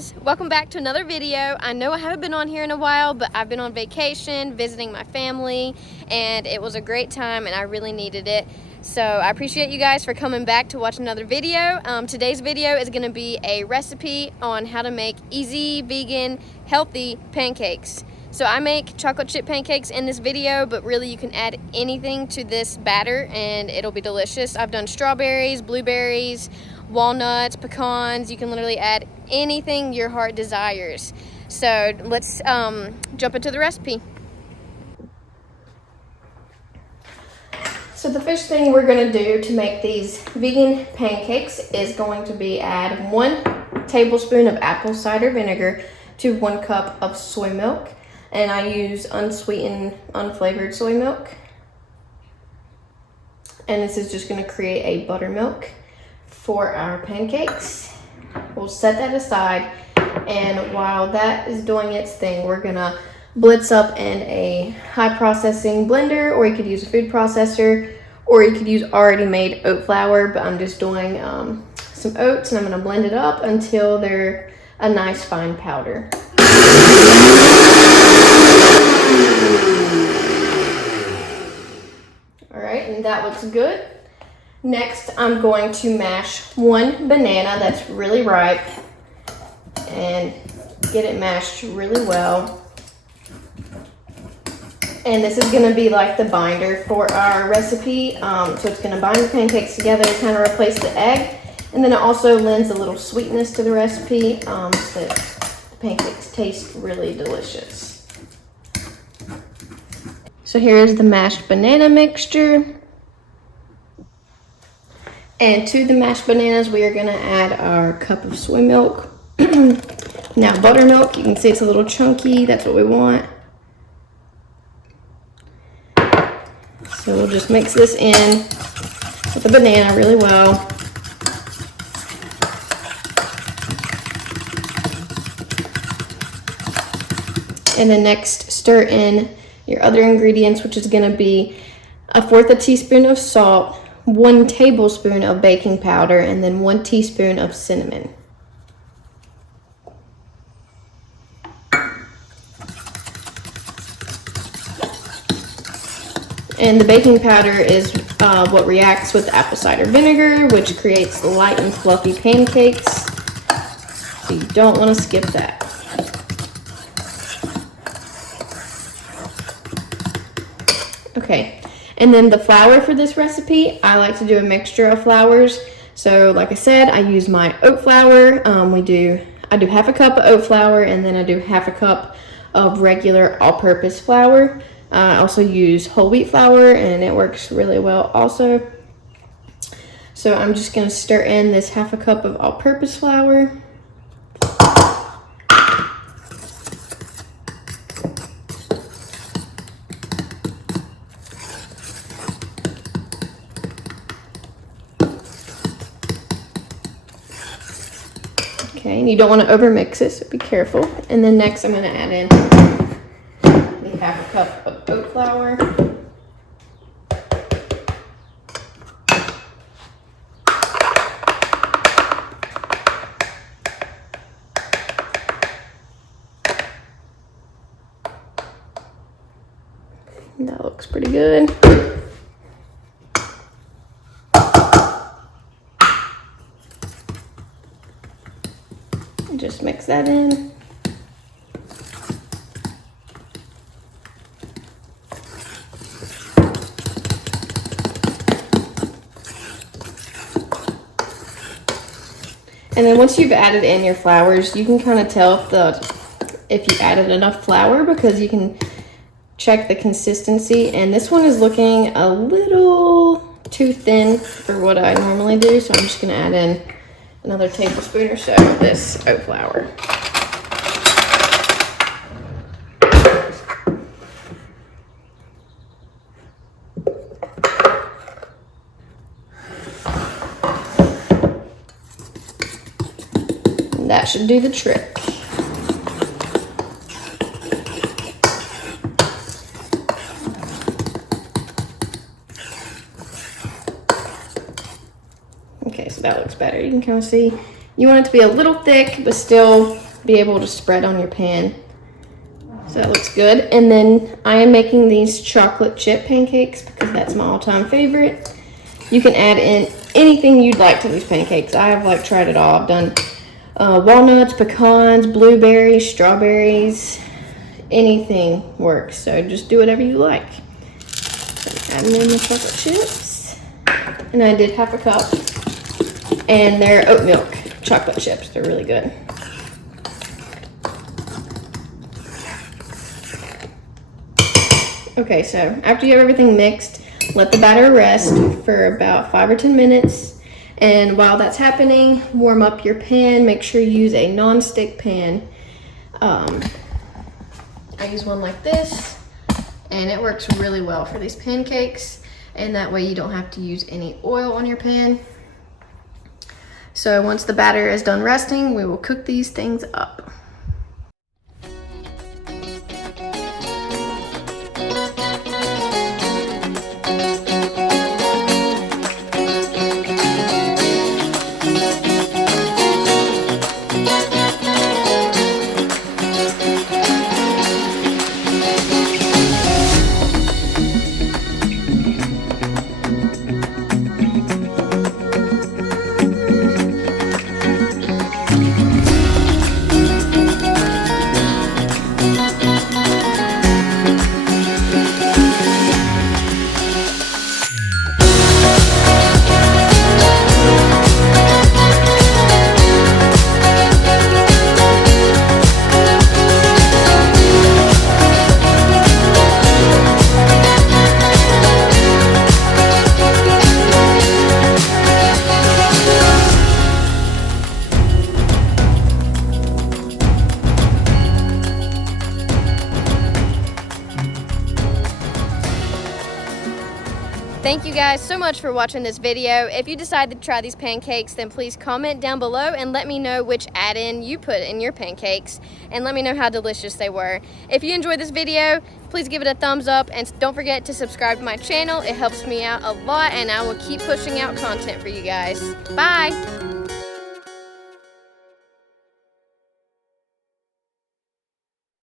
guys, welcome back to another video. I know I haven't been on here in a while, but I've been on vacation visiting my family and it was a great time and I really needed it. So I appreciate you guys for coming back to watch another video. Today's video is going to be a recipe on how to make easy, vegan, healthy pancakes. So I make chocolate chip pancakes in this video, but really you can add anything to this batter and it'll be delicious. I've done strawberries, blueberries, walnuts, pecans. You can literally add anything your heart desires. So let's jump into the recipe. So the first thing we're going to do to make these vegan pancakes is going to be add 1 tablespoon of apple cider vinegar to 1 cup of soy milk. And I use unsweetened, unflavored soy milk. And this is just going to create a buttermilk for our pancakes. We'll set that aside, and while that is doing its thing, we're gonna blitz up in a high processing blender, or you could use a food processor, or you could use already made oat flour, but I'm just doing some oats and I'm gonna blend it up until they're a nice fine powder. All right, and that looks good. Next, I'm going to mash 1 banana that's really ripe and get it mashed really well. And this is going to be like the binder for our recipe. So it's going to bind the pancakes together, kind of replace the egg. And then it also lends a little sweetness to the recipe so that the pancakes taste really delicious. So here is the mashed banana mixture. And to the mashed bananas, we are gonna add our cup of soy milk. Now buttermilk, you can see it's a little chunky, that's what we want. So we'll just mix this in with the banana really well. And then next, stir in your other ingredients, which is gonna be 1/4 teaspoon of salt, 1 tablespoon of baking powder, and then 1 teaspoon of cinnamon. And the baking powder is what reacts with apple cider vinegar, which creates light and fluffy pancakes. So you don't want to skip that. Okay. And then the flour for this recipe, I like to do a mixture of flours. So like I said, I use my oat flour. I do 1/2 cup of oat flour, and then I do 1/2 cup of regular all-purpose flour. I also use whole wheat flour, and it works really well also. So I'm just gonna stir in this 1/2 cup of all-purpose flour. Okay, and you don't want to overmix it, so be careful. And then next I'm going to add in the 1/2 cup of oat flour. That looks pretty good. Just mix that in. And then once you've added in your flours, you can kind of tell if you added enough flour, because you can check the consistency. And this one is looking a little too thin for what I normally do, so I'm just going to add in another tablespoon or so of this oat flour. And that should do the trick. Okay, so that looks better. You can kind of see, you want it to be a little thick, but still be able to spread on your pan. So that looks good. And then I am making these chocolate chip pancakes because that's my all-time favorite. You can add in anything you'd like to these pancakes. I have like tried it all. I've done walnuts, pecans, blueberries, strawberries, anything works. So just do whatever you like. So adding in the chocolate chips. And I did half a cup. And they're oat milk chocolate chips. They're really good. Okay, so after you have everything mixed, let the batter rest for about 5 or 10 minutes. And while that's happening, warm up your pan. Make sure you use a non-stick pan. I use one like this, and it works really well for these pancakes. And that way you don't have to use any oil on your pan. So once the batter is done resting, we will cook these things up. Thank you guys so much for watching this video. If you decide to try these pancakes, then please comment down below and let me know which add-in you put in your pancakes, and let me know how delicious they were. If you enjoyed this video, please give it a thumbs up, and don't forget to subscribe to my channel. It helps me out a lot, and I will keep pushing out content for you guys. Bye!